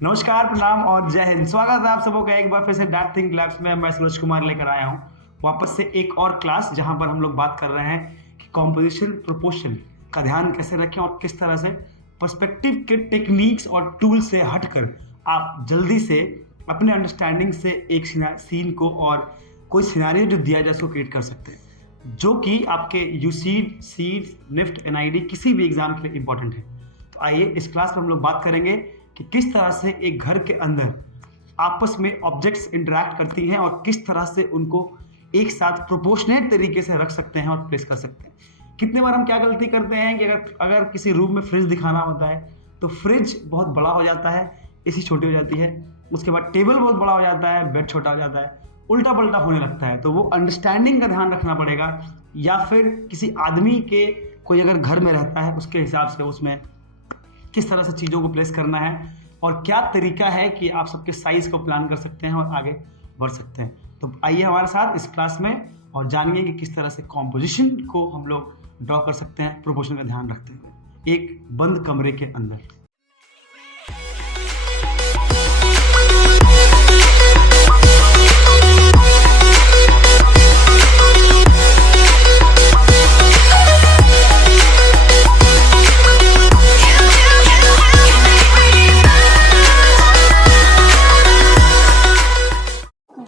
नमस्कार, प्रणाम और जय हिंद। स्वागत है आप सबों का एक बार फिर से डैट थिंक लैब्स में। मैं सूरज कुमार लेकर आया हूँ वापस से एक और क्लास, जहाँ पर हम लोग बात कर रहे हैं कि कॉम्पोजिशन प्रोपोर्शन का ध्यान कैसे रखें और किस तरह से पर्सपेक्टिव के टेक्निक्स और टूल से हटकर आप जल्दी से अपने अंडरस्टैंडिंग से एक सीन को और कोई सिनेरियो जो दिया जाए उसको क्रिएट कर सकते हैं, जो कि आपके यूसीड, सीड्स, निफ्ट, एनआईडी किसी भी एग्जाम के लिए इंपॉर्टेंट है। तो आइए इस क्लास में हम लोग बात करेंगे कि किस तरह से एक घर के अंदर आपस में ऑब्जेक्ट्स इंटरैक्ट करती हैं और किस तरह से उनको एक साथ प्रोपोर्शनेट तरीके से रख सकते हैं और प्लेस कर सकते हैं। कितने बार हम क्या गलती करते हैं कि अगर किसी रूम में फ्रिज दिखाना होता है तो फ्रिज बहुत बड़ा हो जाता है, एसी छोटी हो जाती है, उसके बाद टेबल बहुत बड़ा हो जाता है, बेड छोटा हो जाता है, उल्टा पल्टा होने लगता है। तो वो अंडरस्टैंडिंग का ध्यान रखना पड़ेगा, या फिर किसी आदमी के कोई अगर घर में रहता है उसके हिसाब से उसमें किस तरह से चीज़ों को प्लेस करना है और क्या तरीका है कि आप सबके साइज को प्लान कर सकते हैं और आगे बढ़ सकते हैं। तो आइए हमारे साथ इस क्लास में और जानिए कि किस तरह से कॉम्पोजिशन को हम लोग ड्रॉ कर सकते हैं प्रोपोर्शन का ध्यान रखते हुए एक बंद कमरे के अंदर।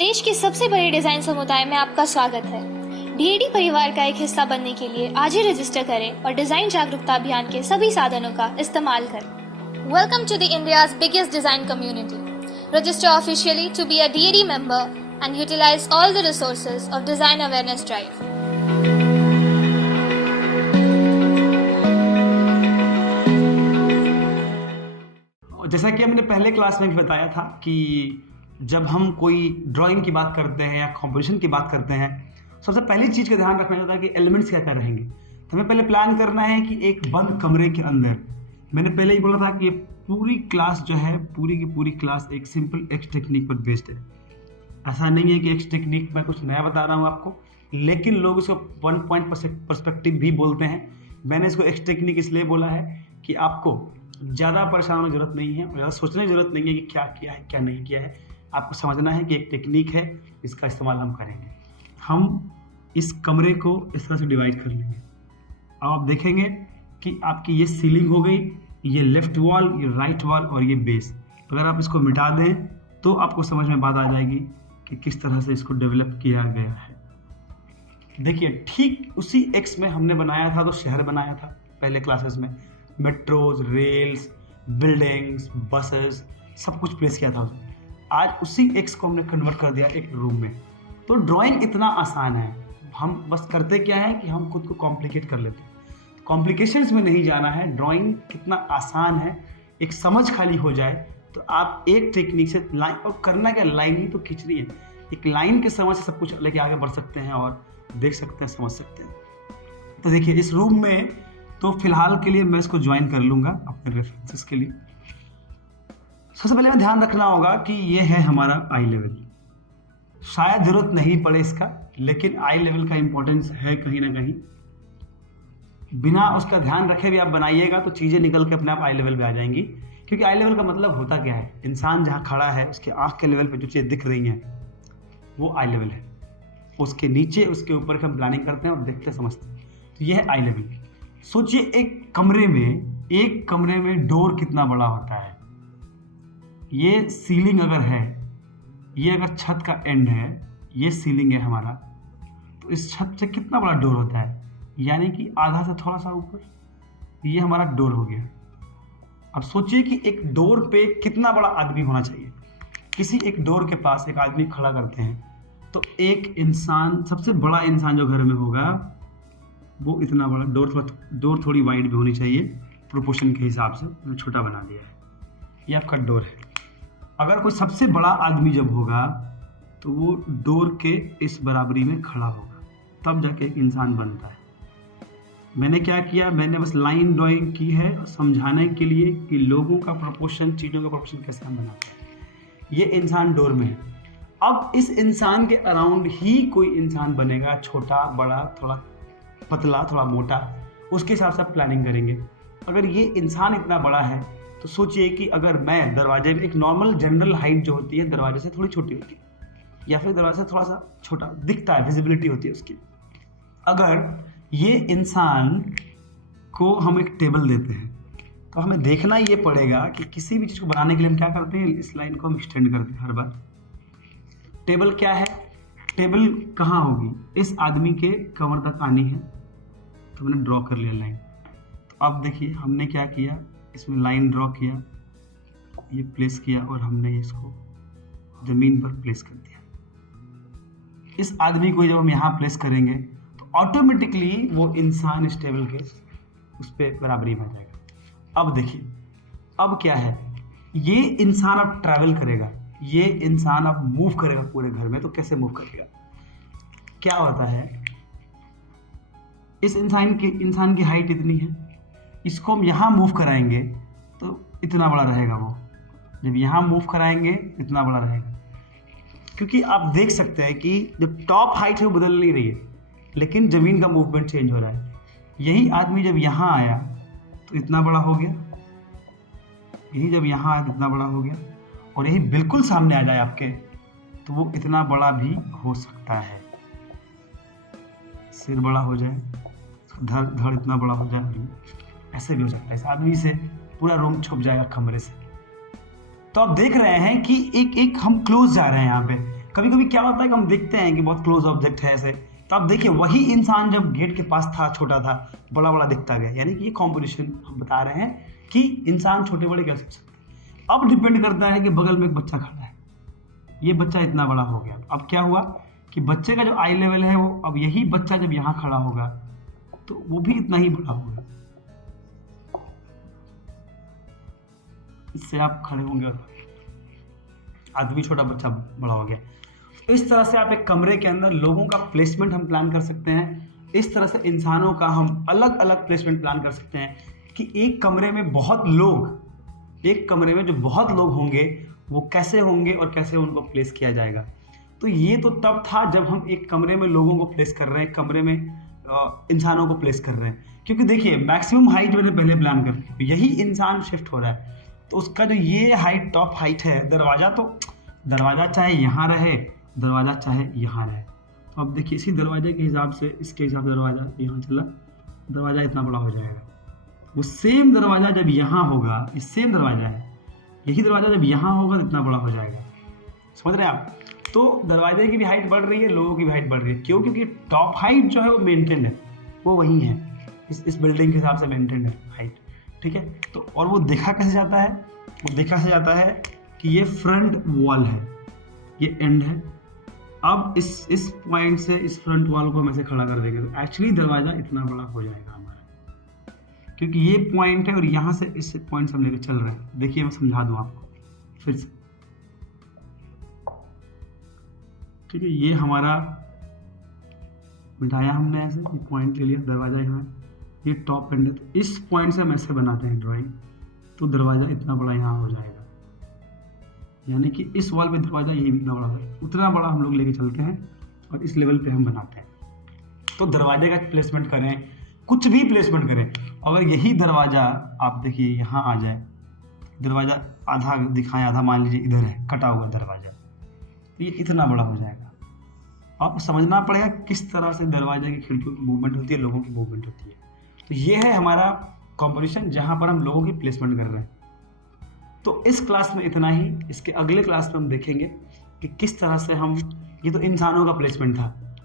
देश के सबसे बड़े डिजाइन समुदाय में आपका स्वागत है। डीएडी परिवार का एक हिस्सा बनने के लिए आज ही रजिस्टर करें और डिजाइन जागरूकता अभियान के सभी साधनों का इस्तेमाल करें। Welcome to the India's biggest design community. Register officially to be a DAD member and utilize all the resources of design awareness drive. जैसा कि हमने पहले क्लास में भी बताया था कि जब हम कोई ड्राइंग की बात करते हैं या कॉम्पोजिशन की बात करते हैं, सबसे पहली चीज़ का ध्यान रखना होता है कि एलिमेंट्स क्या क्या रहेंगे। तो हमें पहले प्लान करना है कि एक बंद कमरे के अंदर, मैंने पहले ही बोला था कि पूरी क्लास जो है, पूरी की पूरी क्लास एक सिंपल एक्स टेक्निक पर बेस्ड है। ऐसा नहीं है कि एक्स टेक्निक मैं कुछ नया बता रहा हूँ आपको, लेकिन लोग इसको वन पॉइंट पर्सपेक्टिव भी बोलते हैं। मैंने इसको एक्स टेक्निक इसलिए बोला है कि आपको ज़्यादा परेशान होने की जरूरत नहीं है, ज़्यादा सोचने की जरूरत नहीं है कि क्या किया है क्या नहीं किया है। आपको समझना है कि एक टेक्निक है, इसका इस्तेमाल हम करेंगे। हम इस कमरे को इस तरह से डिवाइड कर लेंगे। अब आप देखेंगे कि आपकी ये सीलिंग हो गई, ये लेफ्ट वॉल, ये राइट वॉल और ये बेस। अगर आप इसको मिटा दें तो आपको समझ में बात आ जाएगी कि किस तरह से इसको डेवलप किया गया है। देखिए, ठीक उसी एक्स में हमने बनाया था, तो शहर बनाया था पहले क्लासेस में, मेट्रोज, रेल्स, बिल्डिंग्स, बसेस, सब कुछ प्लेस किया था उसमें। आज उसी एक्स को हमने कन्वर्ट कर दिया एक रूम में। तो ड्राइंग इतना आसान है, हम बस करते क्या है कि हम खुद को कॉम्प्लिकेट कर लेते हैं। कॉम्प्लिकेशंस में नहीं जाना है, ड्राइंग कितना आसान है, एक समझ खाली हो जाए तो आप एक टेक्निक से लाइन, और करना क्या, लाइन ही तो खींचनी है। एक लाइन के समझ से सब कुछ लेके आगे बढ़ सकते हैं और देख सकते हैं, समझ सकते हैं। तो देखिए, इस रूम में तो फिलहाल के लिए मैं इसको ज्वाइन कर लूँगा अपने रेफरेंसेस के लिए। सबसे पहले हमें ध्यान रखना होगा कि ये है हमारा आई लेवल। शायद जरूरत नहीं पड़े इसका, लेकिन आई लेवल का इंपॉर्टेंस है कहीं ना कहीं। बिना उसका ध्यान रखे भी आप बनाइएगा तो चीज़ें निकल के अपने आप आई लेवल पे आ जाएंगी। क्योंकि आई लेवल का मतलब होता क्या है, इंसान जहाँ खड़ा है उसके आँख के लेवल पे जो चीज़ें दिख रही हैं वो आई लेवल है। उसके नीचे, उसके ऊपर की हम प्लानिंग करते हैं और देखते समझते हैं, तो ये है आई लेवल। सोचिए एक कमरे में डोर कितना बड़ा होता है। ये सीलिंग अगर है, ये अगर छत का एंड है, ये सीलिंग है हमारा, तो इस छत से कितना बड़ा डोर होता है, यानी कि आधा से थोड़ा सा ऊपर, ये हमारा डोर हो गया। अब सोचिए कि एक डोर पे कितना बड़ा आदमी होना चाहिए। किसी एक डोर के पास एक आदमी खड़ा करते हैं तो एक इंसान, सबसे बड़ा इंसान जो घर में होगा वो इतना बड़ा, डोर थोड़ी वाइड भी होनी चाहिए प्रोपोर्शन के हिसाब से, मैंने छोटा बना दिया है। ये आपका डोर है। अगर कोई सबसे बड़ा आदमी जब होगा तो वो डोर के इस बराबरी में खड़ा होगा, तब जाके एक इंसान बनता है। मैंने क्या किया, मैंने बस लाइन ड्राइंग की है समझाने के लिए कि लोगों का प्रोपोर्शन, चीज़ों का प्रोपोर्शन कैसे हम बनाते हैं। ये इंसान डोर में है। अब इस इंसान के अराउंड ही कोई इंसान बनेगा, छोटा, बड़ा, थोड़ा पतला, थोड़ा मोटा, उसके हिसाब से आप प्लानिंग करेंगे। अगर ये इंसान इतना बड़ा है तो सोचिए कि अगर मैं दरवाजे में, एक नॉर्मल जनरल हाइट जो होती है दरवाजे से थोड़ी छोटी होती है या फिर दरवाजे से थोड़ा सा छोटा दिखता है, विजिबिलिटी होती है उसकी। अगर ये इंसान को हम एक टेबल देते हैं तो हमें देखना ये पड़ेगा कि किसी भी चीज़ को बनाने के लिए हम क्या करते हैं, इस लाइन को हम एक्सटेंड करते हैं हर बार। टेबल क्या है, टेबल कहाँ होगी, इस आदमी के कमर तक आनी है, तो मैंने ड्रॉ कर लिया लाइन। तो अब देखिए हमने क्या किया, इसमें लाइन ड्रॉ किया, ये प्लेस किया और हमने इसको ज़मीन पर प्लेस कर दिया। इस आदमी को जब हम यहाँ प्लेस करेंगे तो ऑटोमेटिकली वो इंसान इस टेबल के उस पर बराबरी में आ जाएगा। अब देखिए अब क्या है, ये इंसान अब ट्रैवल करेगा, ये इंसान अब मूव करेगा पूरे घर में। तो कैसे मूव करेगा, क्या होता है, इस इंसान की हाइट इतनी है, इसको हम यहाँ मूव कराएंगे तो इतना बड़ा रहेगा वो, जब यहाँ मूव कराएंगे इतना बड़ा रहेगा। क्योंकि आप देख सकते हैं कि जब टॉप हाइट है वो बदल नहीं रही है, लेकिन ज़मीन का मूवमेंट चेंज हो रहा है। यही आदमी जब यहाँ आया तो इतना बड़ा हो गया, यही जब यहाँ आया तो इतना बड़ा हो गया, और यही बिल्कुल सामने आ जाए आपके तो वो इतना बड़ा भी हो सकता है। सिर बड़ा हो जाए, धड़ इतना बड़ा हो जाए, ऐसे भी हो सकता है। इस आदमी से पूरा रूम छुप जाएगा कमरे से। तो आप देख रहे हैं कि एक एक हम क्लोज जा रहे हैं यहाँ पे। कभी कभी क्या होता है कि हम देखते हैं कि बहुत क्लोज ऑब्जेक्ट है ऐसे, तो आप देखिए वही इंसान जब गेट के पास था छोटा था, बड़ा बड़ा दिखता गया। यानी कि ये कॉम्पोजिशन हम बता रहे हैं कि इंसान छोटे बड़े कैसे हो सकते हैं। अब डिपेंड करता है कि बगल में एक बच्चा खड़ा है, ये बच्चा इतना बड़ा हो गया। अब क्या हुआ कि बच्चे का जो आई लेवल है वो, अब यही बच्चा जब यहाँ खड़ा होगा तो वो भी इतना ही बड़ा होगा। इससे आप खड़े होंगे, आदमी छोटा बच्चा बड़ा हो गया। इस तरह से आप एक कमरे के अंदर लोगों का प्लेसमेंट हम प्लान कर सकते हैं। इस तरह से इंसानों का हम अलग अलग प्लेसमेंट प्लान कर सकते हैं कि एक कमरे में बहुत लोग, एक कमरे में जो बहुत लोग होंगे वो कैसे होंगे और कैसे उनको प्लेस किया जाएगा। तो ये तो तब था जब हम एक कमरे में लोगों को प्लेस कर रहे हैं, कमरे में इंसानों को प्लेस कर रहे हैं। क्योंकि देखिए मैक्सिमम हाइट मैंने पहले प्लान कर ली, यही इंसान शिफ्ट हो रहा है तो उसका जो ये हाइट टॉप हाइट है, दरवाज़ा चाहे यहाँ रहे, दरवाज़ा चाहे यहाँ रहे। तो अब देखिए इसी दरवाजे के हिसाब से, इसके हिसाब से दरवाज़ा यहाँ चला, दरवाज़ा इतना बड़ा हो जाएगा। वो सेम दरवाज़ा जब यहाँ होगा, ये सेम दरवाज़ा है, यही दरवाज़ा जब यहाँ होगा तो इतना बड़ा हो जाएगा। समझ रहे हैं आप? तो दरवाजे की भी हाइट बढ़ रही है, लोगों की भी हाइट बढ़ रही है। क्यों? क्योंकि टॉप हाइट जो है वो मेंटेन है, वो वही है, इस बिल्डिंग के हिसाब से मेंटेन है हाइट। ठीक है, तो और वो देखा कैसे जाता है, वो देखा कैसे जाता है कि ये फ्रंट वॉल है, ये एंड है। अब इस पॉइंट से इस फ्रंट वॉल को हम ऐसे खड़ा कर देंगे तो एक्चुअली दरवाज़ा इतना बड़ा हो जाएगा हमारा, क्योंकि ये पॉइंट है और यहाँ से इस पॉइंट से हम लेकर चल रहे हैं। देखिए मैं समझा दूँ आपको फिर से। ठीक है, ये हमारा बिठाया हमने ऐसे, ये पॉइंट ले लिया, दरवाज़ा यहाँ, ये टॉप एंड है। तो इस पॉइंट से हम ऐसे बनाते हैं ड्राइंग, तो दरवाज़ा इतना बड़ा यहाँ हो जाएगा। यानी कि इस वॉल पे दरवाज़ा ये भी इतना बड़ा है, उतना बड़ा हम लोग लेके चलते हैं और इस लेवल पे हम बनाते हैं। तो दरवाजे का प्लेसमेंट करें, कुछ भी प्लेसमेंट करें, अगर यही दरवाज़ा आप देखिए यहाँ आ जाए, दरवाज़ा आधा दिखाएं, आधा मान लीजिए इधर है कटा हुआ दरवाज़ा, तो ये इतना बड़ा हो जाएगा। आपको समझना पड़ेगा किस तरह से दरवाजे की खिड़कियों की मूवमेंट होती है, लोगों की मूवमेंट होती है। तो ये है हमारा कॉम्पोजिशन जहाँ पर हम लोगों की प्लेसमेंट कर रहे हैं। तो इस क्लास में इतना ही। इसके अगले क्लास में हम देखेंगे कि किस तरह से हम, ये तो इंसानों का प्लेसमेंट था,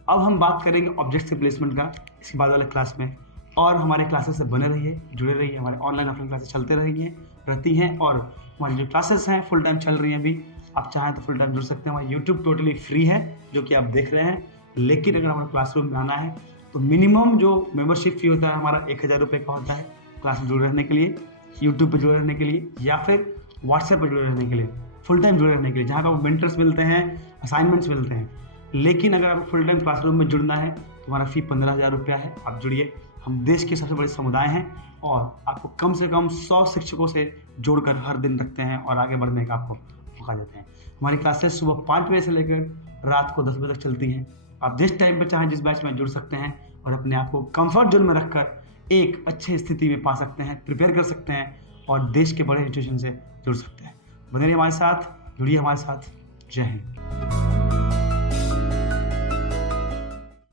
अब हम बात करेंगे ऑब्जेक्ट्स के प्लेसमेंट का इसके बाद वाले क्लास में। और हमारे क्लासेस से बने रहिए, जुड़े रहिए, हमारे ऑनलाइन ऑफलाइन क्लासेस चलते रहती हैं और हमारी जो क्लासेस हैं फुल टाइम चल रही हैं भी। आप चाहें तो फुल टाइम जुड़ सकते हैं। हमारा यूट्यूब टोटली फ्री है जो कि आप देख रहे हैं, लेकिन अगर हमारे क्लासरूम में आना है तो मिनिमम जो मेंबरशिप फ़ी होता है हमारा 1000 रुपये का होता है क्लास में जुड़े रहने के लिए, यूट्यूब पर जुड़े रहने के लिए, या फिर व्हाट्सएप पर जुड़े रहने के लिए, फुल टाइम जुड़े रहने के लिए, जहाँ पर मेंटर्स मिलते हैं, असाइनमेंट्स मिलते हैं। लेकिन अगर आपको फुल टाइम क्लासरूम में जुड़ना है तो हमारा फ़ी 15,000 रुपया है। आप जुड़िए, हम देश के सबसे बड़े समुदाय हैं और आपको कम से कम 100 शिक्षकों से जोड़कर हर दिन रखते हैं और आगे बढ़ने का आपको मौका देते हैं। हमारी क्लासेस सुबह 5 बजे से लेकर रात को 10 बजे तक चलती हैं। आप जिस टाइम पर चाहें जिस बैच में जुड़ सकते हैं और अपने आप को कंफर्ट जोन में रखकर एक अच्छी स्थिति में पा सकते हैं, प्रिपेयर कर सकते हैं और देश के बड़े इंस्टीट्यूशन से जुड़ सकते हैं। बने रहिए हमारे साथ, जुड़िए हमारे साथ। जय हिंद।